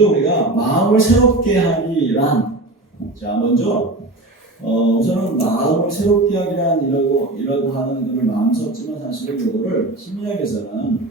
먼저 우리가 마음을 새롭게 하기란, 자 먼저 우선은 마음을 새롭게 하기란 이라고 하는 것을 마음 썼지만 사실은 이거를 심리학에서는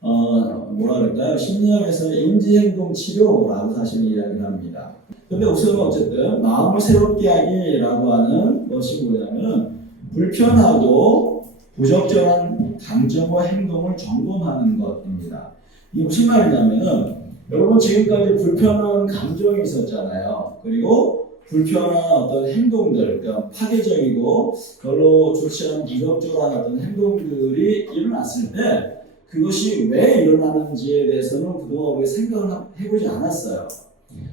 뭐라 그럴까요? 심리학에서 인지행동 치료라고 사실 이야기를 합니다. 근데 우선은 어쨌든 마음을 새롭게 하기라고 하는 것이 뭐냐면 불편하고 부적절한 감정과 행동을 점검하는 것입니다. 이게 무슨 말이냐면은 여러분 지금까지 불편한 감정이 있었잖아요. 그리고 불편한 어떤 행동들, 그러니까 파괴적이고 별로 좋지 않은 부적절한 어떤 행동들이 일어났을 때 그것이 왜 일어나는지에 대해서는 그동안 우리가 생각을 해보지 않았어요.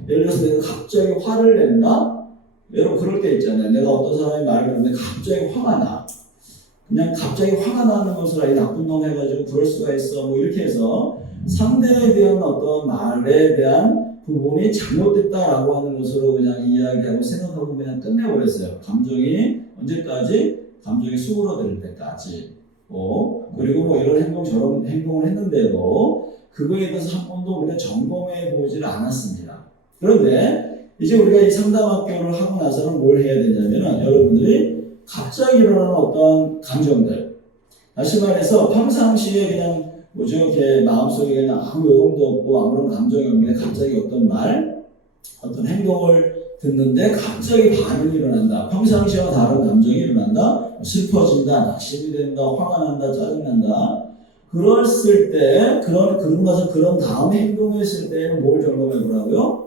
예를 들어서 내가 갑자기 화를 낸다? 여러분 그럴 때 있잖아요. 내가 어떤 사람이 말을 하는데 갑자기 화가 나. 그냥 갑자기 화가 나는 것을 이 나쁜 놈 해가지고 그럴 수가 있어. 뭐 이렇게 해서 상대에 대한 어떤 말에 대한 부분이 잘못됐다라고 하는 것으로 그냥 이야기하고 생각하고 그냥 끝내버렸어요. 감정이 언제까지? 감정이 수그러들 때까지. 그리고 뭐 이런 행동 저런 행동을 했는데도 그거에 대해서 한 번도 우리가 점검해 보지를 않았습니다. 그런데 이제 우리가 이 상담학교를 하고 나서는 뭘 해야 되냐면은 여러분들이 갑자기 일어나는 어떤 감정들, 다시 말해서 평상시에 그냥 뭐죠, 이렇게 마음속에 그냥 아무 요동도 없고 아무런 감정이 없는데 갑자기 어떤 말, 어떤 행동을 듣는데 갑자기 반응이 일어난다. 평상시와 다른 감정이 일어난다. 슬퍼진다, 낙심이 된다, 화가 난다, 짜증난다. 그랬을 때, 그러고 나서 그런 다음 행동했을 때는 뭘 점검해 보라고요?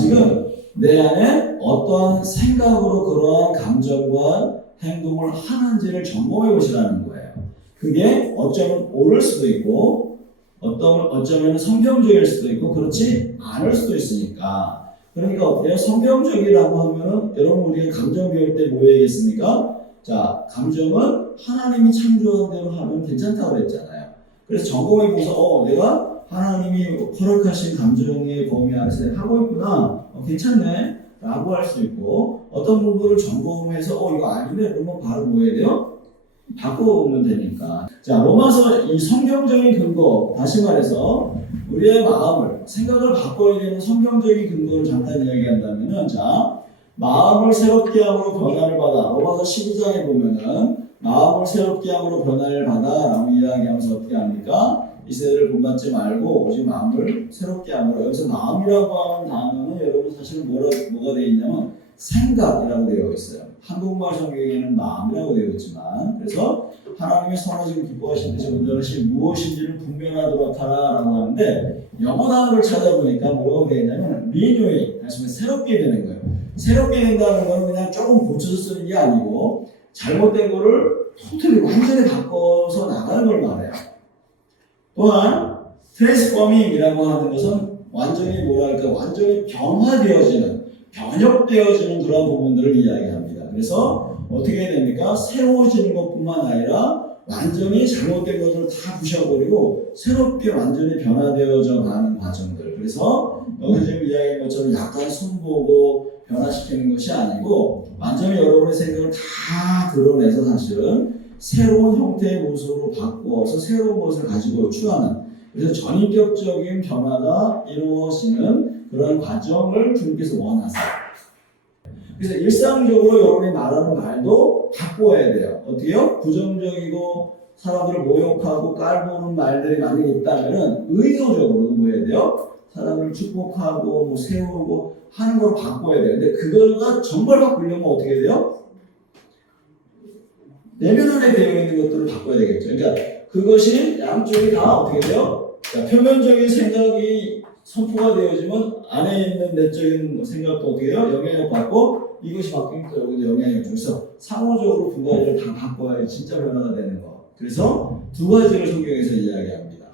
지금 내 안에 어떤 생각으로 그러한 감정과 행동을 하는지를 점검해 보시라는 거예요. 그게 어쩌면 옳을 수도 있고, 어쩌면 성경적일 수도 있고, 그렇지 않을 수도 있으니까. 그러니까 어때요? 성경적이라고 하면은 여러분 우리가 감정 배울 때 뭐 얘기했습니까? 자, 감정은 하나님이 창조한 대로 하면 괜찮다고 그랬잖아요. 그래서 점검해 보면서 내가 하나님이 허락하신 감정의 범위 안에서 하고 있구나. 괜찮네. 라고 할 수 있고 어떤 부분을 점검해서 이거 아니네. 그러면 바로 뭐 해야 돼요? 바꿔보면 되니까. 자, 로마서 이 성경적인 근거, 다시 말해서 우리의 마음을, 생각을 바꿔야 되는 성경적인 근거를 잠깐 이야기한다면은, 자, 마음을 새롭게 함으로 변화를 받아. 로마서 12장에 보면은 마음을 새롭게 함으로 변화를 받아 라고 이야기하면서 어떻게 합니까? 이 세대를 본받지 말고 오직 마음을 새롭게 함으로. 여기서 마음이라고 하는 단어는 여러분 사실 뭐가 되어 있냐면 생각이라고 되어 있어요. 한국말 성경에는 마음이라고 되어 있지만, 그래서 하나님의 선하시고 기뻐하신 듯이 온전하신 무엇인지를 분별하도록 하라라고 하는데 영어 단어를 찾아보니까 뭐라고 되어 있냐면 리뉴잉, 다시 말해 새롭게 되는 거예요. 새롭게 된다는 거는 그냥 조금 고쳐서 쓰는 게 아니고 잘못된 거를 토탈리 완전히 바꿔서 나가는 걸 말해요. 또한 트랜스포밍이라고 하는 것은 완전히 완전히 변화되어지는, 변혁되어지는 그런 부분들을 이야기합니다. 그래서 어떻게 됩니까? 새로워지는 것뿐만 아니라 완전히 잘못된 것을 다 부셔버리고 새롭게 완전히 변화되어져 가는 과정들. 그래서 여기 지금 이야기한 것처럼 약간 손보고 변화시키는 것이 아니고 완전히 여러분의 생각을 다 드러내서 사실은 새로운 형태의 모습으로 바꾸어서 새로운 것을 가지고 추구하는, 그래서 전인격적인 변화가 이루어지는 그런 과정을 주님께서 원하세요. 그래서 일상적으로 여러분이 말하는 말도 바꿔야 돼요. 어떻게요? 부정적이고 사람들을 모욕하고 깔보는 말들이 만약에 있다면 의도적으로도 뭐 해야 돼요? 사람을 축복하고 뭐 세우고 하는 걸 바꿔야 돼요. 근데 그거가 정말 바꾸려면 어떻게 돼요? 내면 안에 되어 있는 것들을 바꿔야 되겠죠. 그러니까 그것이 양쪽이 다 어떻게 돼요? 자, 표면적인 생각이 선포가 되어지면 안에 있는 내적인 생각도 어떻게 해요? 영향력 받고 이것이 바뀌니까 여기도 영향력 줘서 상호적으로 두 가지를 다 바꿔야 진짜 변화가 되는 거. 그래서 두 가지를 성경에서 이야기합니다.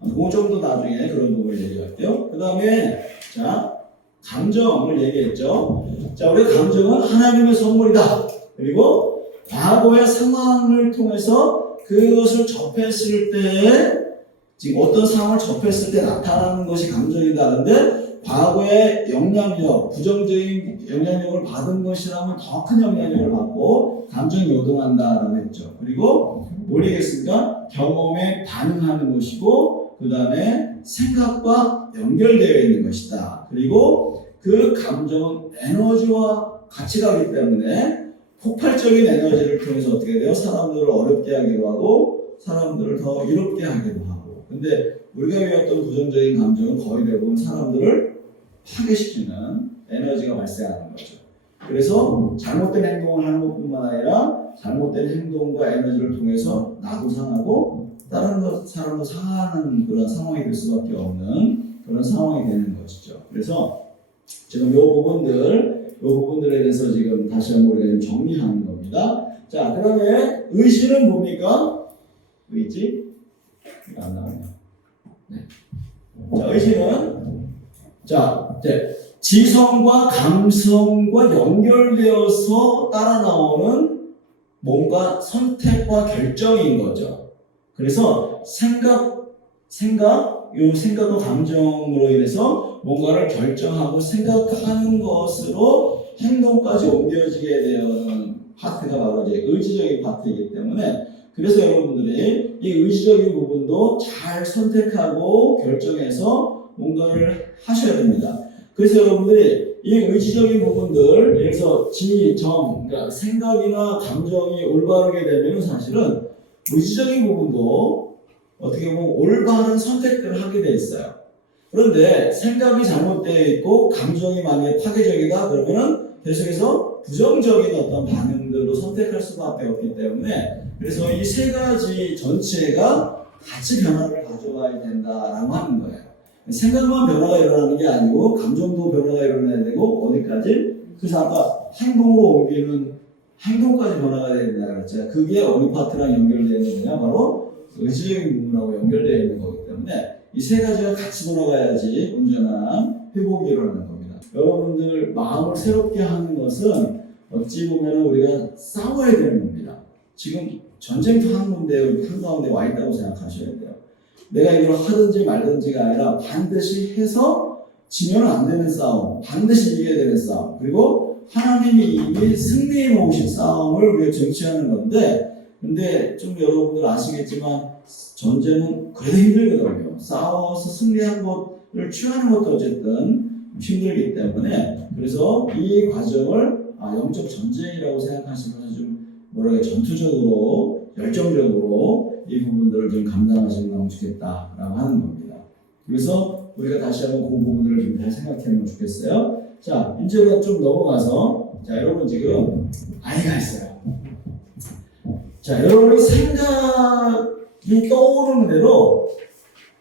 그거 좀 더 나중에 그런 부분을 얘기할게요. 그 다음에 자, 감정을 얘기했죠. 자, 우리 감정은 하나님의 선물이다. 그리고 과거의 상황을 통해서 그것을 접했을 때, 지금 어떤 상황을 접했을 때 나타나는 것이 감정이다. 근데 과거의 영향력, 부정적인 영향력을 받은 것이라면 더 큰 영향력을 받고 감정이 요동한다라고 했죠. 그리고 뭘 얘기했습니까? 경험에 반응하는 것이고 있고 그 다음에 생각과 연결되어 있는 것이다. 그리고 그 감정은 에너지와 같이 가기 때문에 폭발적인 에너지를 통해서 어떻게 돼요? 사람들을 어렵게 하기도 하고 사람들을 더 이롭게 하기도 하고. 근데 우리가 배웠던 부정적인 감정은 거의 대부분 사람들을 파괴시키는 에너지가 발생하는 거죠. 그래서 잘못된 행동을 하는 것뿐만 아니라 잘못된 행동과 에너지를 통해서 나도 상하고 다른 사람도 상하는 그런 상황이 될 수밖에 없는 그런 상황이 되는 것이죠. 그래서 지금 이 부분들에 대해서 지금 다시 한번 우리가 좀 정리하는 겁니다. 자, 그 다음에 의지는 뭡니까? 의지? 이거 안 나오네요. 네. 자, 의지는 자, 이제 지성과 감성과 연결되어서 따라 나오는 뭔가 선택과 결정인 거죠. 그래서 이 생각과 감정으로 인해서 뭔가를 결정하고 생각하는 것으로 행동까지 옮겨지게 되는 파트가 바로 이제 의지적인 파트이기 때문에 그래서 여러분들이 이 의지적인 부분도 잘 선택하고 결정해서 뭔가를 하셔야 됩니다. 그래서 여러분들이 이 의지적인 부분들, 예를 들어서 그러니까 생각이나 감정이 올바르게 되면 사실은 의지적인 부분도 어떻게 보면 올바른 선택들을 하게 돼 있어요. 그런데 생각이 잘못되어 있고 감정이 만약에 파괴적이다 그러면은 계속해서 부정적인 어떤 반응들로 선택할 수밖에 없기 때문에 그래서 이 세 가지 전체가 같이 변화를 가져와야 된다라고 하는 거예요. 생각만 변화가 일어나는 게 아니고 감정도 변화가 일어나야 되고 어디까지? 그래서 아까 행동으로 옮기는 행동까지 변화가 된다 그랬잖아요. 그게 어느 파트랑 연결되어 있는 거냐? 바로 의지적인 부분하고 연결되어 있는 거기 때문에 이 세 가지가 같이 돌아가야지 온전한 회복이 일어나는 겁니다. 여러분들 마음을 새롭게 하는 것은 어찌 보면 우리가 싸워야 되는 겁니다. 지금 전쟁터 한 군데 한가운데 와 있다고 생각하셔야 돼요. 내가 이걸 하든지 말든지가 아니라 반드시 해서 지면 안 되는 싸움, 반드시 이겨야 되는 싸움, 그리고 하나님이 이미 승리해 놓으신 싸움을 우리가 쟁취하는 건데, 근데 좀 여러분들 아시겠지만 전쟁은 그래도 힘들거든요. 싸워서 승리한 것을 취하는 것도 어쨌든 힘들기 때문에 그래서 이 과정을 영적 전쟁이라고 생각하시면서 좀 전투적으로 열정적으로 이 부분들을 좀 감당하시면 좋겠다라고 하는 겁니다. 그래서 우리가 다시 한번 그 부분들을 좀 잘 생각해보면 좋겠어요. 자, 이제 우리가 좀 넘어가서 자, 여러분 지금 아이가 있어요. 자, 여러분이 생각이 떠오르는 대로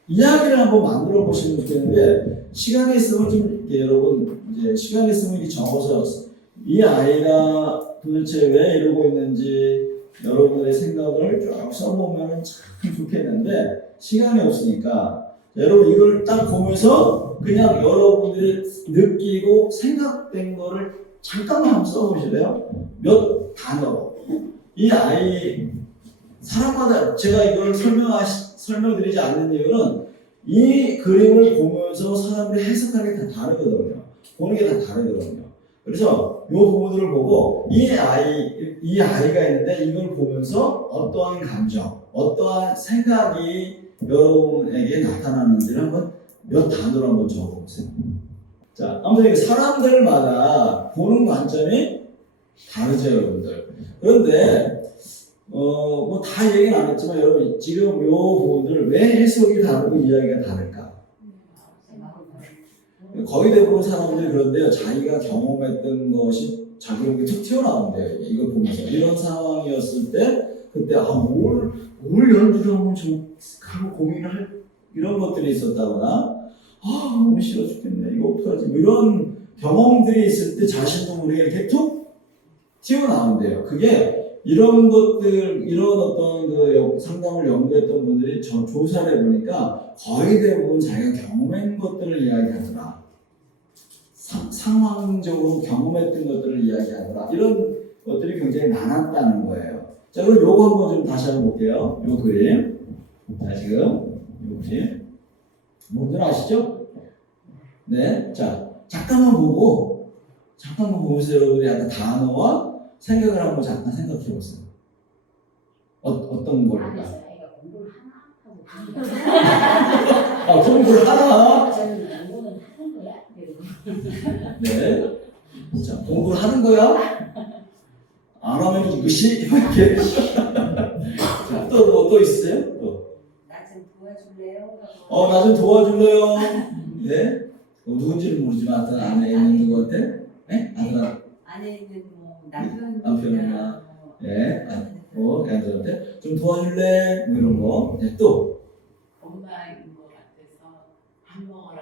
이야기를 한번 만들어 보시면 좋겠는데 시간이 있으면 좀 여러분 이제 시간이 있으면 이렇게 적어서 이 아이가 도대체 왜 이러고 있는지 여러분의 생각을 쭉 써보면 참 좋겠는데 시간이 없으니까 여러분 이걸 딱 보면서 그냥 여러분들이 느끼고 생각된 거를 잠깐만 한번 써보실래요? 몇 단어로 이 아이 사람마다 제가 이걸 설명드리지 않는 이유는 이 그림을 보면서 사람들이 해석하는 게 다 다르거든요. 보는 게 다 다르거든요. 그래서 이 부분들을 보고 이 아이가 있는데 이걸 보면서 어떠한 감정, 어떠한 생각이 여러분에게 나타나는지를 한번 몇 단어로 한번 적어보세요. 자, 아무튼 사람들마다 보는 관점이 다르죠, 여러분들. 그런데 뭐 다 얘기는 안 했지만 여러분 지금 이 부분들을 왜 해석이 다르고 이야기가 다를까? 거의 대부분 사람들이 그런데요. 자기가 경험했던 것이 자기에게 툭 튀어나온대요. 이걸 보면서 이런 상황이었을 때 그때 뭘 연주를 하면 좀 하고 고민을 할 이런 것들이 있었다거나 너무 싫어 죽겠네. 이거 어떡하지? 뭐 이런 경험들이 있을 때 자신도 모르게 이렇게 툭 튀어나온대요. 그게 이런 것들, 이런 어떤 그 상담을 연구했던 분들이 조사를 해보니까 거의 대부분 자기가 경험한 것들을 이야기하더라. 상황적으로 경험했던 것들을 이야기하더라. 이런 것들이 굉장히 많았다는 거예요. 자, 그럼 요거 한번 좀 다시 한번 볼게요. 요 그림. 자, 지금 요 그림. 뭔지 아시죠? 네. 자, 잠깐만 보면서 여러분이 약간 단어와 생각을 한번 잠깐 생각해 보세요. 어떤 걸까? 아, 공부를 하나? 저는 공부는 하는 거야. 네. 자, 공부를 하는 거야? 안 하면 이것이 이렇게. 자, 또 있으세요? 또. 나 좀 도와줄래요? 나 좀 도와줄래요? 네. 누군지는 모르지만 하여튼 안에 있는 누구한테? 네? 안에 있는 뭐 남편이나 남편이나, 뭐 예, 애들한테 좀 도와줄래? 뭐 이런 거. 네, 또. 엄마인 것 같아서 밥 먹어라.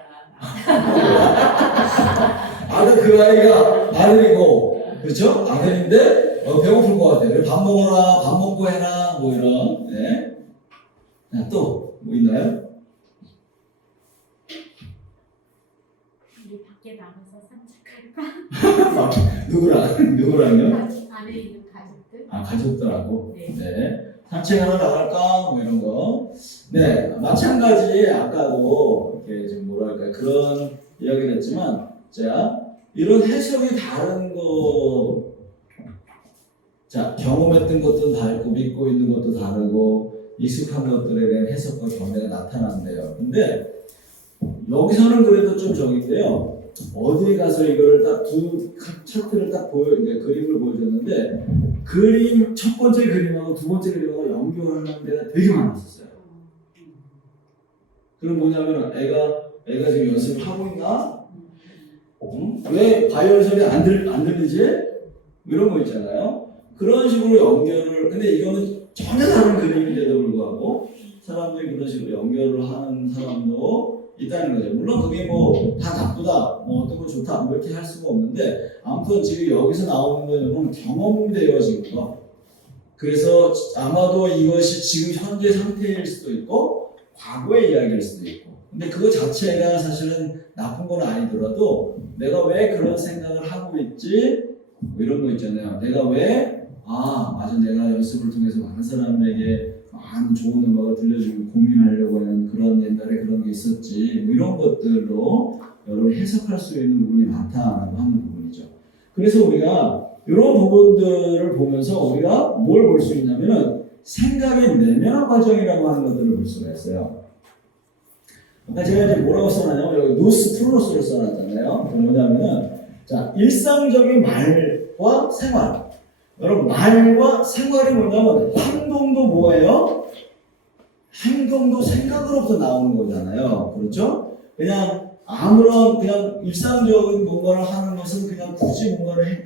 그 아이가 아들이고, 그렇죠? 아들인데 배고플 것 같아. 그래 밥 먹어라, 밥 먹고 해라, 뭐 이런. 네. 자, 또 뭐 있나요? 우리 밖에 나가서 산책할까? 누구랑요? 안에 있는 가족들. 가족들하고. 네. 네. 산책하러 나갈까? 뭐 이런 거. 네. 마찬가지 아까도 이렇게 좀 뭐랄까 그런 이야기를 했지만, 자, 이런 해석이 다른 거, 자, 경험했던 것도 다르고, 믿고 있는 것도 다르고, 익숙한 것들에 대한 해석과 견해가 나타난대요. 근데, 여기서는 그래도 좀 저기인데요. 어디에 가서 이걸 딱 두 차트를 딱 그림을 보여줬는데, 첫 번째 그림하고 두 번째 그림하고 연결하는 데가 되게 많았었어요. 그럼 뭐냐면, 애가 지금 연습을 하고 있나? 응? 왜 바이올린이 안 들리지? 이런 거 있잖아요. 그런 식으로 연결을, 근데 이거는 전혀 다른 그림인데도 불구하고 사람들이 그런 식으로 연결을 하는 사람도 있다는 거죠. 물론 그게 뭐 다 나쁘다, 뭐 어떤 거 좋다, 뭐 이렇게 할 수가 없는데 아무튼 지금 여기서 나오는 거는 경험되어진 거. 그래서 아마도 이것이 지금 현재 상태일 수도 있고 과거의 이야기일 수도 있고. 근데 그거 자체가 사실은 나쁜 건 아니더라도 내가 왜 그런 생각을 하고 있지? 뭐 이런 거 있잖아요. 내가 왜 맞아 내가 연습을 통해서 많은 사람에게 많은 좋은 음악을 들려주고 고민하려고 하는 그런 옛날에 그런 게 있었지. 뭐 이런 것들로 여러분이 해석할 수 있는 부분이 많다라고 하는 부분이죠. 그래서 우리가 이런 부분들을 보면서 우리가 뭘 볼 수 있냐면은 생각의 내면화 과정이라고 하는 것들을 볼 수가 있어요. 아까 제가 이제 뭐라고 써놨냐면 여기 노스 플러스를 써놨잖아요. 뭐냐면은 자 일상적인 말과 생활. 여러분 말과 생활이 뭐냐면 행동도 뭐예요? 행동도 생각으로부터 나오는 거잖아요. 그렇죠? 그냥 그냥 일상적인 뭔가를 하는 것은 그냥 굳이 뭔가를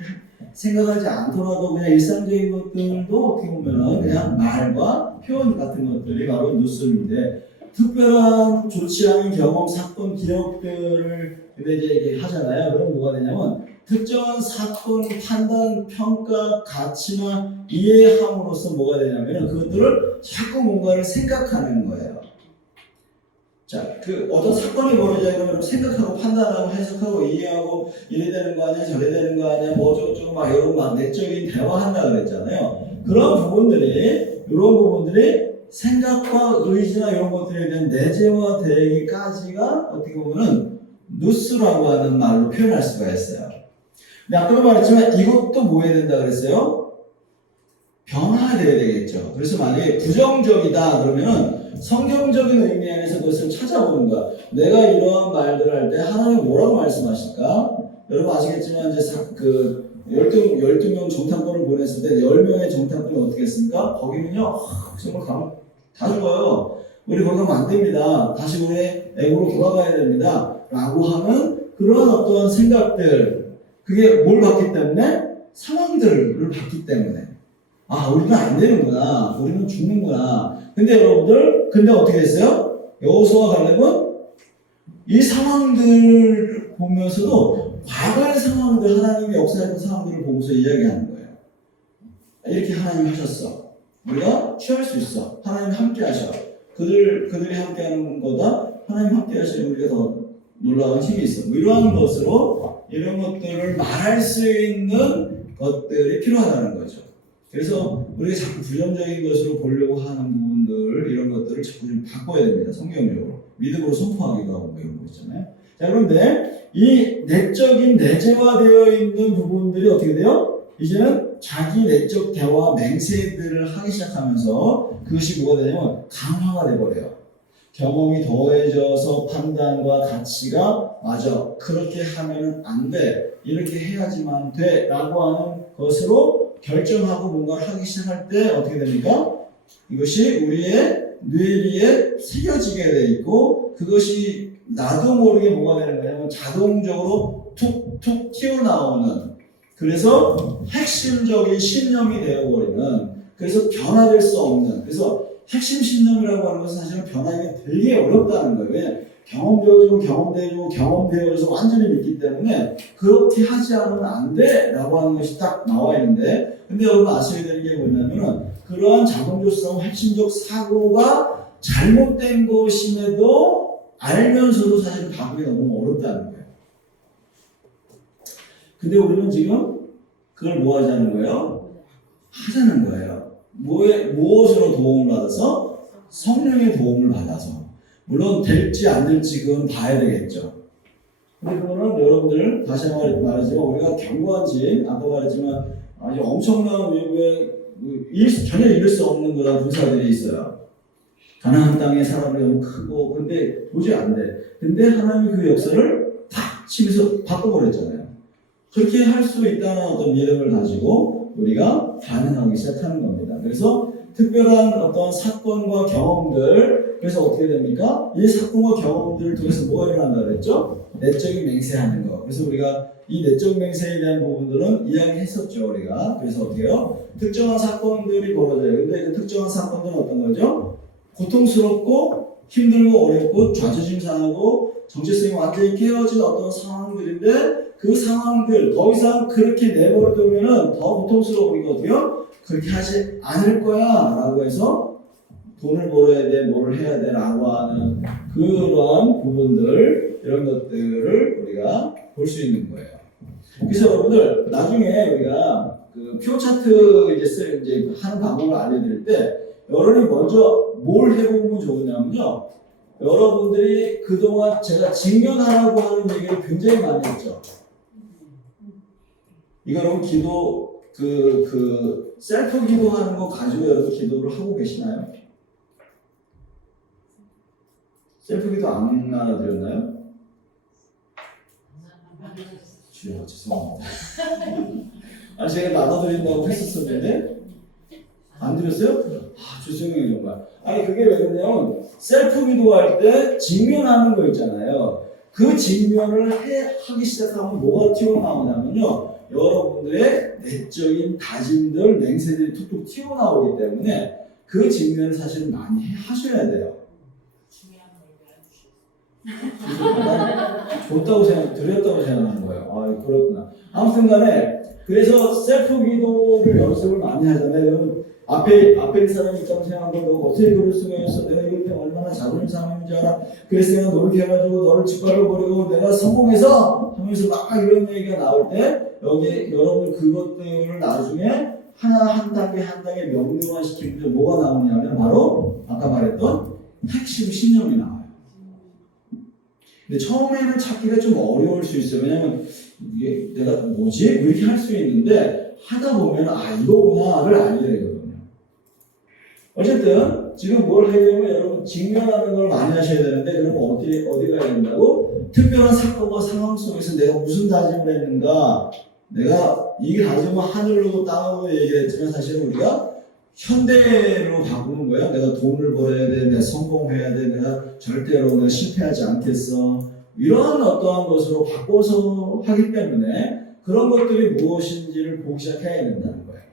생각하지 않더라도 그냥 일상적인 것들도 어떻게 보면은 그냥 말과 표현 같은 것들이 바로 뉴스인데 특별한 좋지 않은 경험, 사건, 기억들을 근데 이제 이게 하잖아요. 그럼 뭐가 되냐면 특정한 사건, 판단, 평가, 가치나 이해함으로써 뭐가 되냐면 그것들을 자꾸 뭔가를 생각하는 거예요. 자, 어떤 사건이 벌어져야 그러면 생각하고 판단하고 해석하고 이해하고 이래 되는 거 아니야, 저래 되는 거 아니야, 뭐 어쩌고저쩌고 막 이런 막 내적인 대화한다 그랬잖아요. 이런 부분들이 생각과 의지나 이런 것들에 대한 내재화되기까지가 어떻게 보면은 누스라고 하는 말로 표현할 수가 있어요. 근데 아까도 말했지만 이것도 뭐 해야 된다 그랬어요? 변화되어야 되겠죠. 그래서 만약에 부정적이다 그러면은 성경적인 의미 안에서 그것을 찾아보는 거야. 내가 이러한 말들을 할 때 하나님이 뭐라고 말씀하실까? 여러분 아시겠지만 이제 12명 정탐꾼을 보냈을 때 10명의 정탐꾼이 어떻게 했습니까? 거기는요 정말 다 죽어요. 우리 거기 가면 안 됩니다. 다시 우리 애고로 돌아가야 됩니다. 라고 하는 그런 어떤 생각들 그게 뭘 봤기 때문에? 상황들을 봤기 때문에 우리는 안 되는구나. 우리는 죽는구나. 근데 여러분들 어떻게 됐어요? 여호수아와 갈렙은 이 상황들을 보면서도 과거의 상황들 하나님이 역사했던 상황들을 보면서 이야기하는 거예요. 이렇게 하나님 하셨어. 우리가 취할 수 있어. 하나님 함께 하셔. 그들이 함께 하는 것보다 하나님 함께 하시는 우리가 더 놀라운 힘이 있어. 뭐 이러한 것으로 이런 것들을 말할 수 있는 것들이 필요하다는 거죠. 그래서 우리가 자꾸 부정적인 것으로 보려고 하는 부분들 이런 것들을 자꾸 좀 바꿔야 됩니다. 성경적으로. 믿음으로 선포하기도 하고 뭐 이런 거 있잖아요. 자, 그런데 이 내적인 내재화되어 있는 부분들이 어떻게 돼요? 이제는 자기 내적 대화 맹세들을 하기 시작하면서 그것이 뭐가 되냐면 강화가 돼버려요. 경험이 더해져서 판단과 가치가 맞아. 그렇게 하면은 안 돼. 이렇게 해야지만 돼. 라고 하는 것으로 결정하고 뭔가를 하기 시작할 때 어떻게 됩니까? 이것이 우리의 뇌리에 새겨지게 돼 있고 그것이 나도 모르게 뭐가 되는 거냐면 자동적으로 툭툭 튀어나오는 그래서 핵심적인 신념이 되어버리는 그래서 변화될 수 없는 그래서 핵심 신념이라고 하는 것은 사실은 변하기가 되게 어렵다는 거예요. 왜냐하면 경험되어지고 경험되어지고 경험되어져서 완전히 믿기 때문에 그렇게 하지 않으면 안 돼 라고 하는 것이 딱 나와 있는데 근데 여러분 아셔야 되는 게 뭐냐면은 그러한 자동조사와 핵심적 사고가 잘못된 것임에도 알면서도 사실 바꾸기 너무 어렵다는 거예요. 근데 우리는 지금 그걸 뭐 하자는 거예요? 하자는 거예요. 무엇으로 도움을 받아서? 성령의 도움을 받아서. 물론 될지 안 될지 그건 봐야 되겠죠. 근데 그거는 여러분들 다시 한번 말하지만 우리가 경고한지 아까 말했지만 아주 엄청난 외부의 전혀 이룰 수 없는 그런 군사들이 있어요. 가나안 땅의 사람이 너무 크고 근데 도저히 안 돼. 근데 하나님이 그 역사를 탁 치면서 바꿔버렸잖아요. 그렇게 할 수 있다는 어떤 믿음을 가지고 우리가 반응하기 시작하는 겁니다. 그래서 특별한 어떤 사건과 경험들 그래서 어떻게 됩니까? 이 사건과 경험들을 통해서 뭐가 일어난다 그랬죠? 내적인 맹세하는 거. 그래서 우리가 이 내적 맹세에 대한 부분들은 이야기했었죠 우리가. 그래서 어떻게 해요? 특정한 사건들이 벌어져요. 근데 그 특정한 사건들은 어떤 거죠? 고통스럽고 힘들고 어렵고 좌지심 상하고 정체성이 완전히 깨어진 어떤 상황들인데 그 상황들 더 이상 그렇게 내버려두면은 더 고통스러우니까 그렇게 하지 않을 거야 라고 해서 돈을 벌어야 돼 뭐를 해야 돼 라고 하는 그러한 부분들 이런 것들을 우리가 볼 수 있는 거예요. 그래서 여러분들 나중에 우리가 그 표 차트 이제 하는 방법을 알려드릴 때 여러분이 먼저 뭘 해보면 좋으냐면요. 여러분들이 그동안 제가 직면하라고 하는 얘기를 굉장히 많이 했죠. 이거 여러분 기도 셀프 기도하는 거 가지고 여러분 기도를 하고 계시나요? 셀프 기도 안 알아들었나요? 주여 죄송합니다. 아니 제가 나눠드린다고 했었었는데 안 들었어요? 아 죄송해요 정말. 아니 그게 왜 그러냐면 셀프 기도할 때 직면하는 거 있잖아요. 그 직면을 하기 시작하면 뭐가 튀어나오냐면요. 여러분들의 내적인 다짐들, 맹세들이 툭툭 튀어나오기 때문에 그 직면을 사실은 많이 하셔야 돼요. 줬다고 드렸다고 생각하는 거예요. 아, 그렇구나. 아무튼 간에, 그래서 셀프 기도를 연습을 많이 하잖아요. 여러분, 앞에 있는 사람이 있다고 생각하고, 너 어떻게 그럴 수가 있어? 내가 이럴 때 얼마나 자존심 상하는 줄 알아? 그래서 내가 너를 해가지고 너를 짓밟아버리고 내가 성공해서 하면서 막 이런 얘기가 나올 때, 여기 여러분 그것들을 나중에 한 단계 명료화시키면서 뭐가 나오냐면 바로 아까 말했던 핵심 신념이 나와요. 근데 처음에는 찾기가 좀 어려울 수 있어요. 왜냐면 이게 내가 뭐지? 이렇게 할 수 있는데 하다 보면 아 이거구나를 알게 되거든요. 어쨌든 지금 뭘 해야 되냐면 여러분 직면하는 걸 많이 하셔야 되는데 그러면 어디 가야 된다고? 특별한 사건과 상황 속에서 내가 무슨 다짐을 했는가? 내가 이 다짐은 하늘로도 땅으로도 얘기했지만 사실은 우리가 현대로 바꾸는 거야. 내가 돈을 벌어야 돼, 내가 성공해야 돼, 내가 절대로 내가 실패하지 않겠어. 이런 어떠한 것으로 바꿔서 하기 때문에 그런 것들이 무엇인지를 보기 시작해야 된다는 거예요.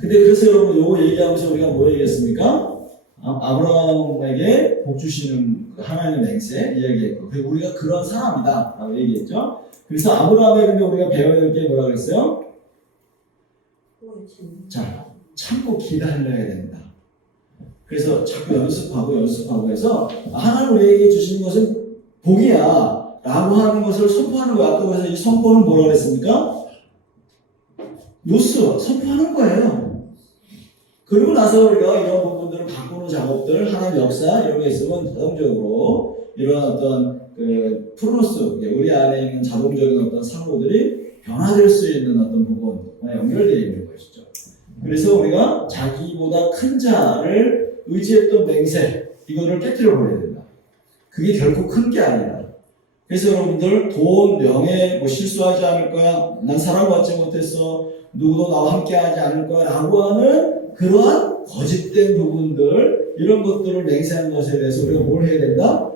근데 그래서 여러분 요거 얘기하면서 우리가 뭐 얘기했습니까? 아브라함에게 복 주시는 하나님의 맹세 이야기했고 그리고 우리가 그런 사람이다 라고 얘기했죠. 그래서 아브라함에 근데 우리가 배워야 될 게 뭐라 그랬어요? 자, 참고 기다려야 된다. 그래서 자꾸 연습하고 해서 하나님 우리에게 주시는 것은 복이야 라고 하는 것을 선포하는 거야. 아까 그래서 이 선포는 뭐라 그랬습니까? 노스, 선포하는 거예요. 그리고 나서 우리가 이런 부분들을 바꾸는 작업들, 하나님 역사 이런 게 있으면 자동적으로 이런 어떤 그 프로노스, 우리 안에 있는 자동적인 어떤 사고들이 변화될 수 있는 어떤 부분과 연결되어 있는 것이죠. 그래서 우리가 자기보다 큰 자를 의지했던 맹세 이거를 깨뜨려 버려야 된다. 그게 결코 큰 게 아니라. 그래서 여러분들 돈, 명예, 뭐 실수하지 않을 거야, 난 사랑받지 못했어, 누구도 나와 함께하지 않을 거야 라고 하는 그러한 거짓된 부분들, 이런 것들을 맹세한 것에 대해서 우리가 뭘 해야 된다?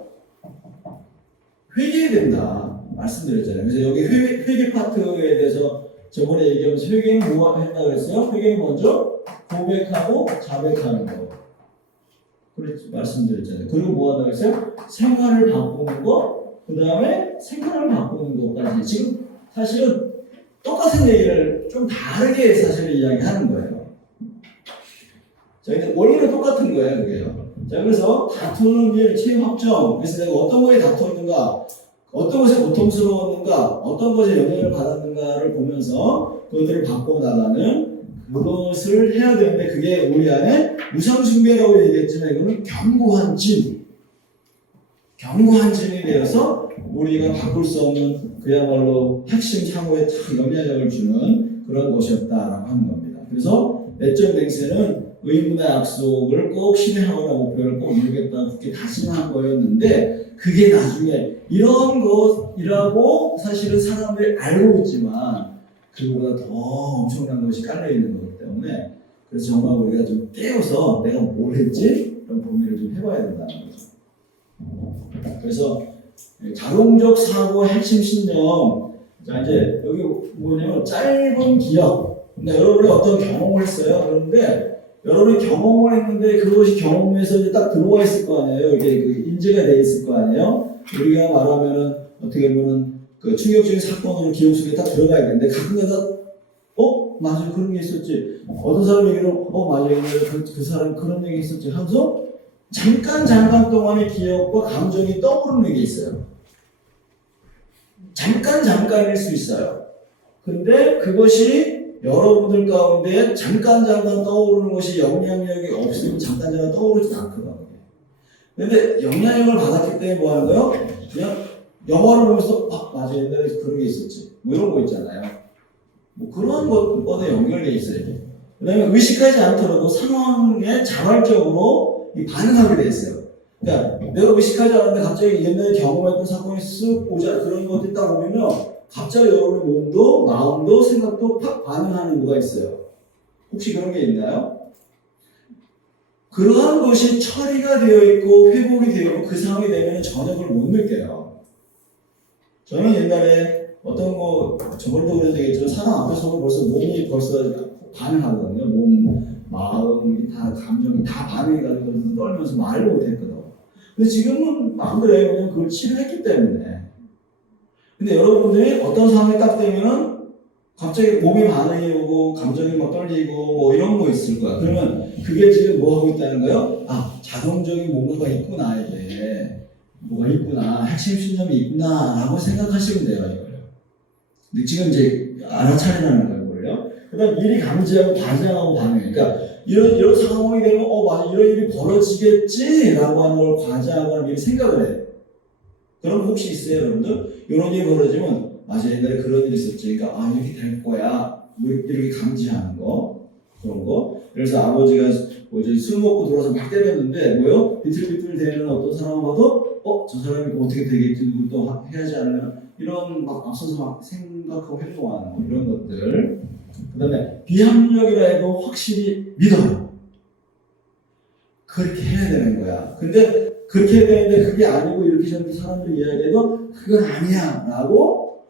회개해야 된다 말씀드렸잖아요. 그래서 여기 회개 파트에 대해서 저번에 얘기하면서 회개는 뭐가 했다고 그랬어요? 회개는 먼저 고백하고 자백하는 거. 그렇지 말씀드렸잖아요. 그리고 뭐 한다고 했어요? 생활을 바꾸는 거, 그 다음에 생활을 바꾸는 것까지. 지금 사실은 똑같은 얘기를 좀 다르게 사실 이야기하는 거예요. 자, 근데 원리는 똑같은 거예요, 그게요. 자, 그래서 다투는 일, 체험 확정. 그래서 내가 어떤 거에 다투었는가, 어떤 것에 고통스러웠는가, 어떤 것에 영향을 받았는가를 보면서 그것들을 바꿔나가는 그것을 해야 되는데, 그게 우리 안에 우상숭배라고 얘기했지만 이거는 견고한 짐이 되어서 우리가 바꿀 수 없는 그야말로 핵심 상호에 딱 영향력을 주는 그런 것이었다라고 하는 겁니다. 그래서 내적 맹세는 의문의 약속을 꼭 실행하거나 목표를 꼭 이루겠다고 그렇게 다짐한 거였는데, 그게 나중에 이런 것이라고 사실은 사람들이 알고 있지만 그보다 더 엄청난 것이 깔려있는 거기 때문에, 그래서 정말 우리가 좀 깨워서 내가 뭘 했지? 이런 고민을 좀 해봐야 된다는 거죠. 그래서 자동적 사고 핵심 신념. 자, 이제 여기 뭐냐면 짧은 기억. 근데 여러분이 어떤 경험을 했어요. 그런데 여러분이 경험을 했는데 그것이 경험에서 이제 딱 들어와 있을 거 아니에요. 이게 그 인지가 돼 있을 거 아니에요. 우리가 말하면은 어떻게 보면은 그 충격적인 사건으로 기억 속에 딱 들어가야 되는데, 가끔가다 맞아 그런 게 있었지. 어떤 사람 얘기로 맞아 그 사람 그런 얘기 있었지 하면서 잠깐 동안의 기억과 감정이 떠오르는 게 있어요. 잠깐일 수 있어요. 근데 그것이 여러분들 가운데 잠깐 떠오르는 것이 영향력이 없으면 잠깐 떠오르지 않거든요. 근데 영향력을 받았기 때문에 뭐 하는 거예요? 그냥 영화를 보면서 맞아 옛날에 그런 게 있었지. 뭐 이런 거 있잖아요. 뭐 그런 것과도 연결돼 있어요. 그 다음에 의식하지 않더라도 상황에 자발적으로 반응하게 돼 있어요. 그러니까 내가 의식하지 않았는데 갑자기 옛날에 경험했던 사건이 쓱 오자, 그런 것들이 딱 오면요, 갑자기 여러분의 몸도 마음도 생각도 팍 반응하는 거가 있어요. 혹시 그런 게 있나요? 그러한 것이 처리가 되어 있고 회복이 되어 있고 그 상황이 되면 전혀 그걸 못 느껴요. 저는 옛날에 어떤 거 저번도 그런 얘기했죠. 사람 앞에 서면 벌써 몸이 벌써 반응하거든요. 몸, 마음, 다 감정이 다 반응해가지고 떨면서 말도 못했거든. 근데 지금은 마음대로 해요. 왜냐면 그걸 치료했기 때문에. 근데 여러분들이 어떤 상황이 딱 되면은 갑자기 몸이 반응이 오고 감정이 막 떨리고 뭐 이런 거 있을 거야. 그러면 그게 지금 뭐 하고 있다는 거예요? 자동적인 뭔가가 있구나, 이게. 뭐가 있구나, 핵심 신념이 있구나 라고 생각하시면 돼요, 이거를. 근데 지금 이제 알아차리라는 거예요, 그걸요. 그 다음 일이 감지하고 과장하고 반응. 그러니까 이런 상황이 되면 맞아 이런 일이 벌어지겠지 라고 하는 걸 과장하고 미리 생각을 해요. 그럼 혹시 있어요, 여러분들? 이런 일이 벌어지면 맞아 옛날에 그런 일이 있었지. 그러니까 이렇게 될 거야. 이렇게 감지하는 거, 그런 거. 그래서 아버지가 술 먹고 돌아서 막 때렸는데 비틀비틀 대는 어떤 사람 봐도 저 사람이 어떻게 되겠지, 누구 또 해야지 않으면 이런 막 앞서서 막 생각하고 행동하는 거, 이런 것들. 그 다음에 비합력이라 해도 확실히 믿어요. 그렇게 해야 되는 거야. 근데 그렇게 해야 되는데 그게 아니고 이렇게 저렇게 사람들이 이야기해도 그건 아니야 라고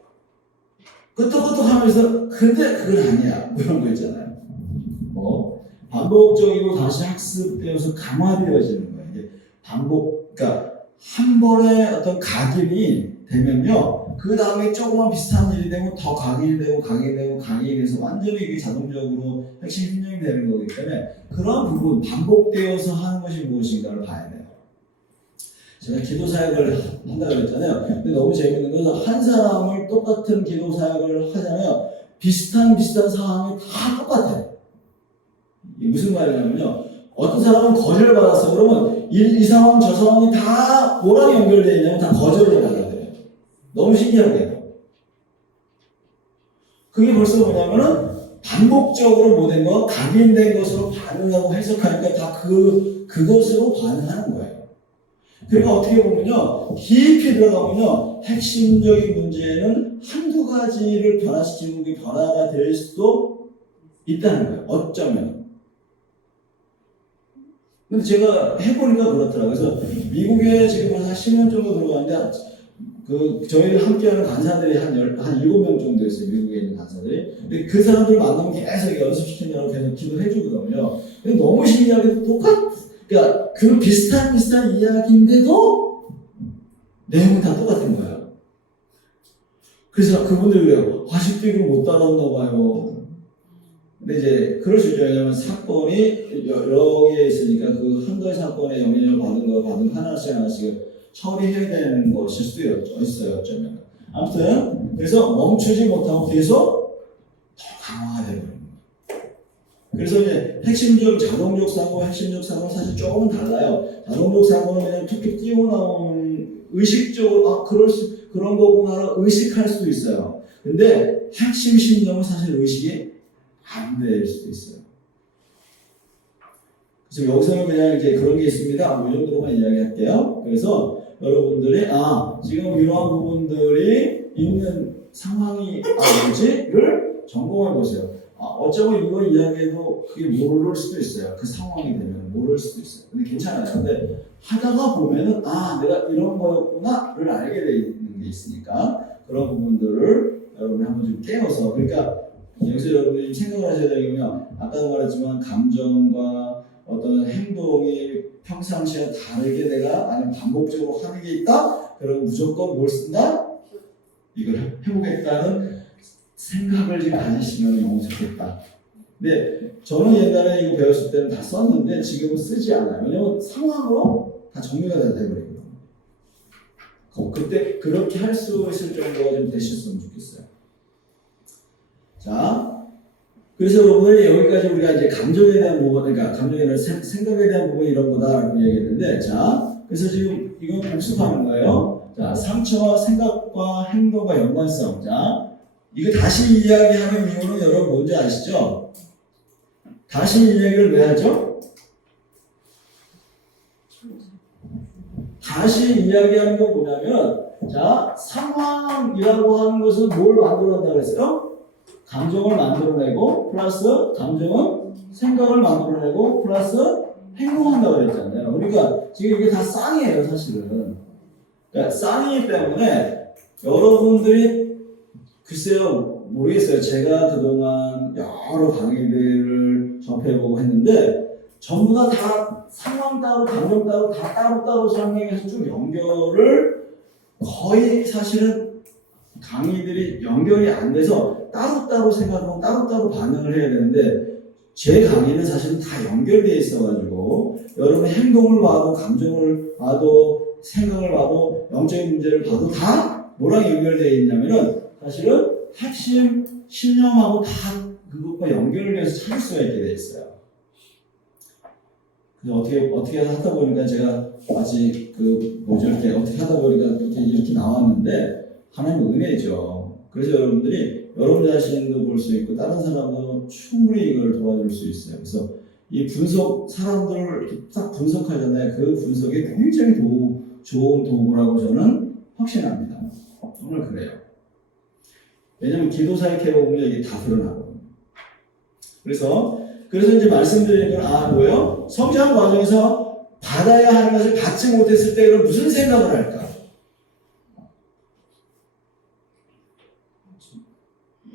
끄떡끄떡 하면서 근데 그건 아니야 뭐 이런 거 있잖아요. 반복적이고 다시 학습되어서 강화되어지는 거예요. 이게 그러니까 한 번에 어떤 각인이 되면요, 그 다음에 조금만 비슷한 일이 되면 더 각인이 돼서 완전히 이게 자동적으로 핵심 신념이 되는 거기 때문에 그런 부분, 반복되어서 하는 것이 무엇인가를 봐야 돼요. 제가 기도 사역을 한다고 그랬잖아요. 근데 너무 재밌는 것은 한 사람을 똑같은 기도 사역을 하잖아요. 비슷한 상황이 다 똑같아요. 이게 무슨 말이냐면요, 어떤 사람은 거절을 받았어. 그러면 이 상황 저 상황이 다 뭐랑 연결되어 있냐면 다 거절을 받아들여요. 너무 신기하게. 그게 벌써 뭐냐면은 반복적으로 모든 거 각인된 것으로 반응하고 해석하니까 다 그것으로 반응하는 거예요. 그러니까 어떻게 보면요, 깊이 들어가면요, 핵심적인 문제는 한두 가지를 변화시키는 게 변화가 될 수도 있다는 거예요. 어쩌면. 근데 제가 해보니까 그렇더라고요. 그래서 미국에 지금 한 10년 정도 들어가는데, 저희를 함께하는 간사들이 한 7명 정도 있어요. 미국에 있는 간사들이. 근데 그 사람들 만나면 계속 연습시키느라고 계속 기도해주거든요. 근데 너무 신기하게 그러니까 그 비슷한 이야기인데도 내용은 다 똑같은 거예요. 그래서 그분들이 그래요. 아직도 이걸 못 따라온다고 봐요. 근데 이제 그럴 수 있죠. 왜냐면 사건이 여러 개 있으니까 그 한 가지 사건에 영향을 받은 하나씩 처리해야 되는 것일 수도 있어요. 어쩌면. 아무튼 그래서 멈추지 못하고 계속 더 강화가 되는 거예요. 그래서 이제 자동적 사고, 핵심적 사고는 사실 조금 달라요. 자동적 사고는 그냥 툭툭 띄워나온 의식적으로 그런 거구나 의식할 수도 있어요. 근데 핵심 심정은 사실 의식이 안 될 수도 있어요. 그래서 여기서는 그냥 이제 그런 게 있습니다. 이 정도로만 이야기할게요. 그래서 여러분들이 지금 이러한 부분들이 있는 상황이 뭐지를 점검해 보세요. 어쩌면 이거 이야기해도 그게 모를 수도 있어요. 그 상황이 되면 모를 수도 있어요. 근데 괜찮아요. 근데 하다가 보면은 내가 이런 거였구나를 알게 돼 있는 게 있으니까 그런 부분들을 여러분이 한번 좀 깨워서 그러니까 여기서 여러분이 생각을 하셔야 되면 아까도 말했지만 감정과 어떤 행동이 평상시와 다르게 내가 아니면 반복적으로 하는 게 있다? 그럼 무조건 뭘 쓴다? 이걸 해보겠다는 생각을 지금 가지시면 너무 좋겠다. 근데 저는 옛날에 이거 배웠을 때는 다 썼는데 지금은 쓰지 않아요. 왜냐면 상황으로 다 정리가 다 돼버리거든요. 그때 그렇게 할 수 있을 정도가 좀 되셨으면 좋겠어요. 자, 그래서 여러분이 여기까지 우리가 이제 감정에 대한 부분, 그러니까 감정에 대한 생각에 대한 부분 이런 거다라고 얘기했는데, 자, 그래서 지금 이건 복습하는 거예요. 자, 상처와 생각과 행동과 연관성. 자, 이거 다시 이야기하는 이유는 여러분 뭔지 아시죠? 다시 이야기를 왜 하죠? 다시 이야기하는 건 뭐냐면, 자, 상황이라고 하는 것은 뭘 만들어낸다고 했어요? 감정을 만들어내고 플러스 감정은 생각을 만들어내고 플러스 행동한다고 그랬잖아요. 그러니까 지금 이게 다 쌍이에요, 사실은. 그러니까 쌍이기 때문에 여러분들이 글쎄요, 모르겠어요. 제가 그동안 여러 강의들을 접해보고 했는데 전부 다 상황 따로 감정 따로 다 따로따로 설명해서 좀 연결을 거의 사실은 강의들이 연결이 안 돼서 따로따로 생각하고 따로따로 반응을 해야 되는데 제 강의는 사실은 다 연결되어 있어가지고 여러분의 행동을 봐도 감정을 봐도 생각을 봐도 영적인 문제를 봐도 다 뭐랑 연결되어 있냐면은 사실은 핵심 신념하고 다 그것과 연결돼서 찾을 수가 있게 되어 있어요. 그래서 어떻게 하다 보니까 제가 마치 이렇게 어떻게 하다 보니까 이렇게 나왔는데 하나님의 은혜죠. 그래서 여러분들이 여러분 자신도 볼 수 있고 다른 사람도 충분히 이걸 도와줄 수 있어요. 그래서 이 사람들을 딱 분석하잖아요. 그 분석이 굉장히 좋은 도구라고 저는 확신합니다. 정말 그래요. 왜냐면 기도사에 해보면 이게 다 드러나거든요. 그래서 이제 말씀드리는 건 뭐예요? 성장 과정에서 받아야 하는 것을 받지 못했을 때 그럼 무슨 생각을 할까?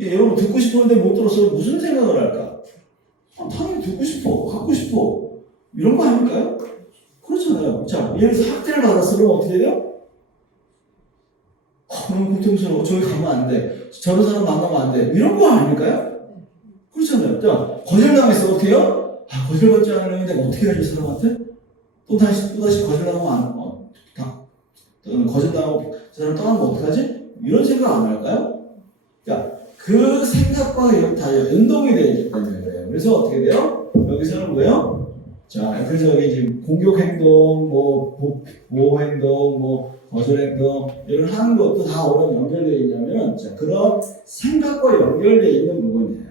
여러분 듣고 싶었는데 못 들었어요. 무슨 생각을 할까? 당연히 듣고 싶어, 갖고 싶어. 이런 거 아닐까요? 그렇잖아요. 자, 예를 들어서 학대를 받았으면 어떻게 돼요? 너무 고통스러워. 저기 가면 안 돼. 저런 사람 만나면 안 돼. 이런 거 아닐까요? 그렇잖아요. 자, 거절당했어. 어떻게 해요? 거절받지 않으려면 내가 어떻게 해야지, 사람한테? 또 다시 거절당하면 거절당하고 저 사람 떠나면 어떡하지? 이런 생각 안 할까요? 자, 그 생각과 다 연동이 되어 있기 때문에 그래요. 그래서 어떻게 돼요? 여기서는 뭐예요? 자, 그래서 여기 지금 공격 행동, 보호 행동, 거절 행동, 이런 하는 것도 다 어떤 연결되어 있냐면, 자, 그런 생각과 연결되어 있는 부분이에요.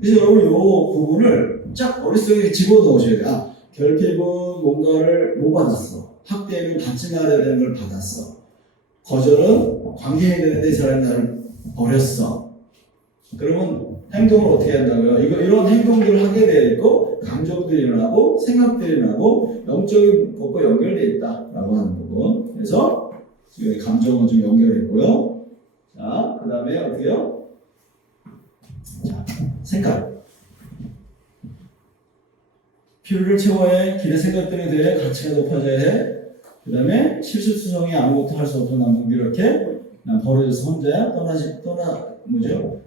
그래서 여러분 이 부분을 쫙 머릿속에 집어넣으셔야 돼요. 결핍은 뭔가를 못 받았어. 학대는 받지 말아야 되는 걸 받았어. 거절은 관계해야 되는데 이 사람이 나를 버렸어. 그러면 행동을 어떻게 한다고요? 이런 행동들을 하게 되어 있고 감정들이 일어나고 생각들이 일어나고 영적인 것과 연결되어 있다라고 하는 부분. 그래서 지금 감정은 좀 연결했고요. 자, 그 다음에 어떻게요? 자, 생각. 필요를 채워야 해. 기대 생각들에 대해 가치가 높아져야 해. 그 다음에 실수투성이 아무것도 할 수 없어. 난 무기력해. 난 버려져서 혼자야.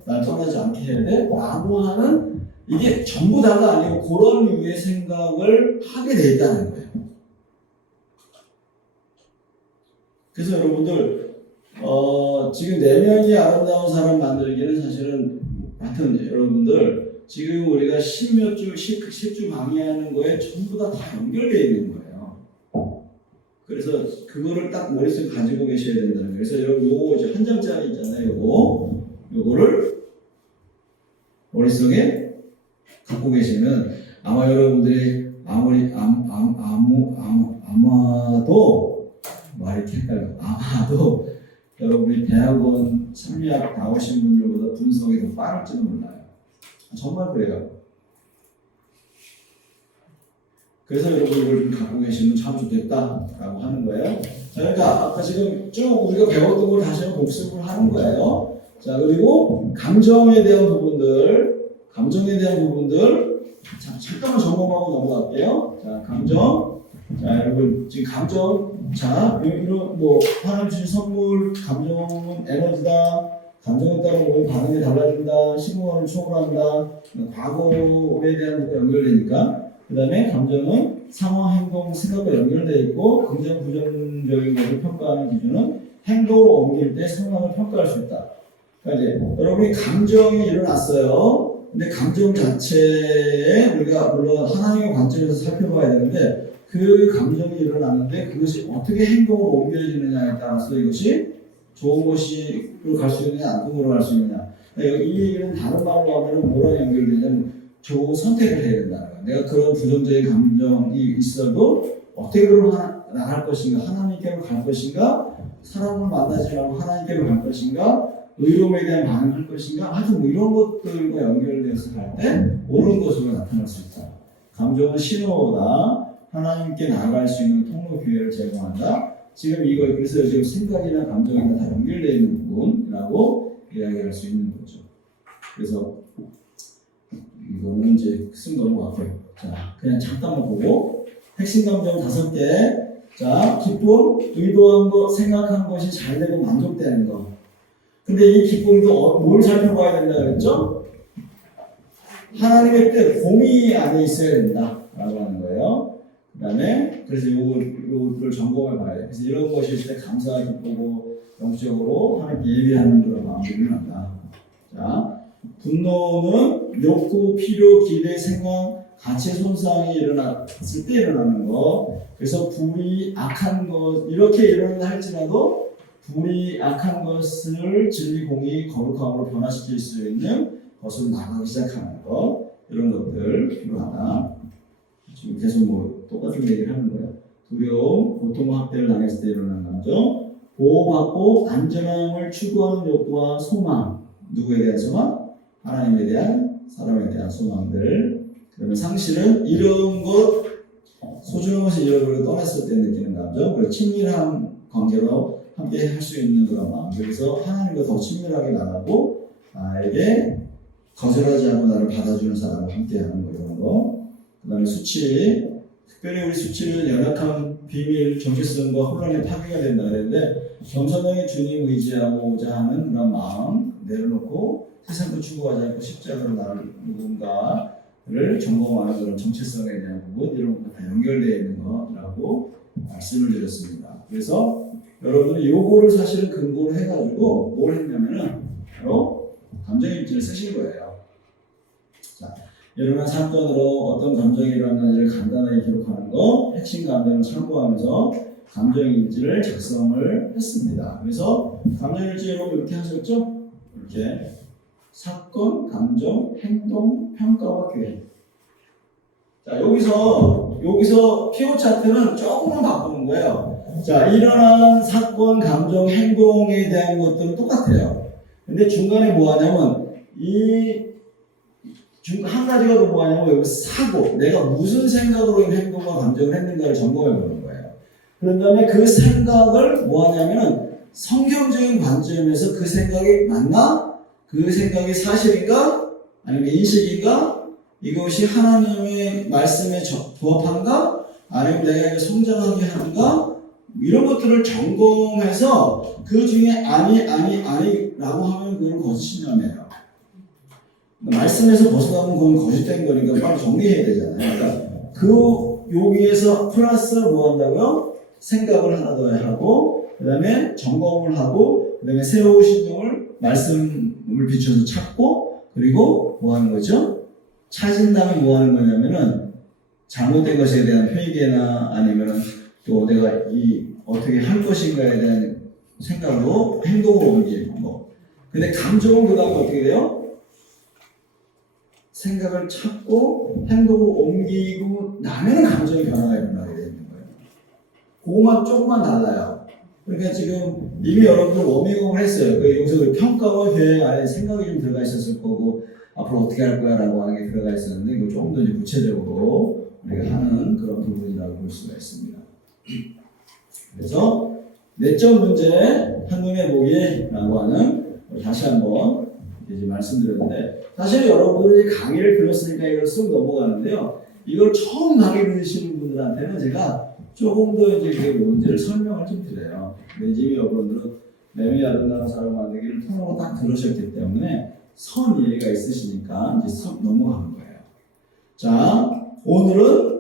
날 떠나지 않게 해야 돼. 라고 하는 이게 전부 다가 아니고 그런 류의 생각을 하게 돼 있다는 거예요. 그래서 여러분들 지금 내면이 아름다운 사람 만들기는 사실은 하여튼 여러분들 지금 우리가 10주 강의하는 거에 전부 다 연결되어 있는 거예요. 그래서 그거를 딱 머릿속에 가지고 계셔야 된다는 거예요. 그래서 여러분 요거 이제 한 장짜리 있잖아요. 요거를 머릿속에 갖고 계시면 아마 여러분들이 아마도 말이 이렇게 헷갈려. 아마도 여러분이 대학원 심리학 나오신 분들보다 분석이 더 빠를지도 몰라요. 정말 그래요. 그래서 여러분 이걸 좀 갖고 계시면 참 좋겠다라고 하는 거예요. 자, 그러니까 아까 지금 쭉 우리가 배웠던 걸 다시 한번 복습을 하는 거예요. 자, 그리고 감정에 대한 부분들 자, 잠깐만 점검하고 넘어갈게요. 자, 감정. 자, 여러분 지금 감정. 자, 이런 뭐 하나님 주신 선물, 감정은 에너지다. 감정에 따라 몸의 반응이 달라진다. 신호를 초월한다. 과거에 대한 것과 연결되니까. 그 다음에 감정은 상황, 행동, 생각과 연결되어 있고 긍정, 부정적인 것을 평가하는 기준은 행동으로 옮길 때 상황을 평가할 수 있다. 그러니까 이제 여러분이 감정이 일어났어요. 근데 감정 자체에 우리가 물론 하나님의 관점에서 살펴봐야 되는데 그 감정이 일어났는데 그것이 어떻게 행동으로 옮겨지느냐에 따라서 이것이 좋은 것으로 갈 수 있느냐, 나쁜 것으로 갈 수 있느냐. 그러니까 이 얘기는 다른 말로 하면 뭐랑 연결되냐면 좋은 선택을 해야 된다는 거예요. 내가 그런 부정적인 감정이 있어도 어떻게 그걸 나갈 것인가, 하나님께로 갈 것인가, 사람을 만나지 말고 하나님께로 갈 것인가, 의로움에 대한 반응을 할 것인가, 하여튼 뭐 이런 것들과 연결돼서 갈 때 옳은 것으로 나타날 수 있다. 감정은 신호다. 하나님께 나아갈 수 있는 통로 기회를 제공한다. 지금 이거 그래서 지금 생각이나 감정이나 다 연결되어 있는 부분이라고 이야기할 수 있는 거죠. 그래서 이거는 이제 쓱 넘어갈게요. 자, 그냥 잠깐만 보고 핵심 감정 5개. 자, 기쁨, 의도한 것, 생각한 것이 잘 되고 만족되는 것. 근데 이 기쁨도 뭘 살펴봐야 된다 그랬죠? 하나님의 뜻, 공의 안에 있어야 된다라고 하는 거예요. 그 다음에 그래서 요거를 점검해 봐야 돼요. 그래서 이런 것이 있을 때 감사하게 기쁘고 영적으로 하나님께 예배하는 그런 마음이 일어난다. 자, 분노는 욕구, 필요, 기대, 생각, 가치 손상이 일어났을 때 일어나는 거. 그래서 불이 악한 것 이렇게 일어난다 할지라도 불이 악한 것을 진리, 공의, 거룩함으로 변화시킬 수 있는 것으로 나가기 시작하는 것. 이런 것들 필요하다. 지금 계속 뭐 똑같은 얘기를 하는 거예요. 두려움, 고통과 학대를 당했을 때 일어나는 감정, 보호받고 안전함을 추구하는 욕구와 소망. 누구에 대한 소망? 하나님에 대한, 사람에 대한 소망들. 그다음에 상실은 이런 것, 소중한 것을 잃어버리고 떠났을 때 느끼는 감정. 그리고 친밀한 관계로 함께 할 수 있는 그런 마음. 그래서 하나님과 더 친밀하게 나가고 나에게 거절하지 않고 나를 받아주는 사람과 함께하는 거 이런 거. 그다음에 수치. 특별히 우리 수치는 연약함, 비밀, 정체성과 혼란에 파괴가 된다 그랬는데 겸손하게 주님 의지하고자 하는 그런 마음 내려놓고 세상도 추구하지 않고 십자가로 나를 누군가를 점검하는 그런 정체성에 대한 부분 이런 것과 다 연결되어 있는 거라고 말씀을 드렸습니다. 그래서 여러분은 요거를 사실은 근거로 해가지고 뭘 했냐면은 바로 감정일지를 쓰신 거예요. 자, 일어난 사건으로 어떤 감정이 일어났는지를 간단하게 기록하는 거, 핵심 감정을 참고하면서 감정일지를 작성을 했습니다. 그래서 감정일지로 이렇게 하셨죠? 이렇게 사건, 감정, 행동, 평가와 계획. 자, 여기서 여기서 피오 차트는 조금만 바꾸는 거예요. 자, 일어난 사건, 감정, 행동에 대한 것들은 똑같아요. 근데 중간에 뭐 하냐면 한 가지가 더 뭐 하냐면 여기 사고, 내가 무슨 생각으로 이 행동과 감정을 했는가를 점검해 보는 거예요. 그런 다음에 그 생각을 뭐 하냐면은 성경적인 관점에서 그 생각이 맞나? 그 생각이 사실인가? 아니면 인식인가? 이것이 하나님의 말씀에 부합한가? 아니면 내가 이거 성장하게 하는가? 이런 것들을 점검해서 그 중에 아니라고 하면 그건 거짓신념이에요. 말씀에서 벗어나면 그건 거짓된 거니까 빨리 정리해야 되잖아요. 그러니까 여기에서 플러스 뭐 한다고요? 생각을 하나 더 하고, 그 다음에 점검을 하고, 그 다음에 새로운 신경을 말씀을 비춰서 찾고, 그리고 뭐 하는 거죠? 찾은 다음에 뭐 하는 거냐면은 잘못된 것에 대한 회개나 아니면은 또 내가 어떻게 할 것인가에 대한 생각으로 행동으로 옮기는 거. 근데 감정은 그 다음에 어떻게 돼요? 생각을 찾고 행동으로 옮기고 나면은 감정의 변화가 일어나게 되는 거예요. 그것만 조금만 달라요. 그러니까 지금 이미 여러분들 워밍업을 했어요. 여기서 평가와 계획 안에 생각이 좀 들어가 있었을 거고 앞으로 어떻게 할 거야 라고 하는 게 들어가 있었는데 이거 조금 더 이제 구체적으로 우리가 하는 그런 부분이라고 볼 수가 있습니다. 그래서 내적 문제 한눈에 보기라고 하는 다시 한번 이제 말씀드렸는데 사실 여러분들이 강의를 들었으니까 이걸 쓱 넘어가는데요. 이걸 처음 강의 들으시는 분들한테는 제가 조금 더 이제 그 문제를 설명을 좀 드려요. 근데 이제 여러분들은 매우 아름다운 사람 만들기를 통으로 딱 들으셨기 때문에 선 이해가 있으시니까 이제 쓱 넘어가는 거예요. 자, 오늘은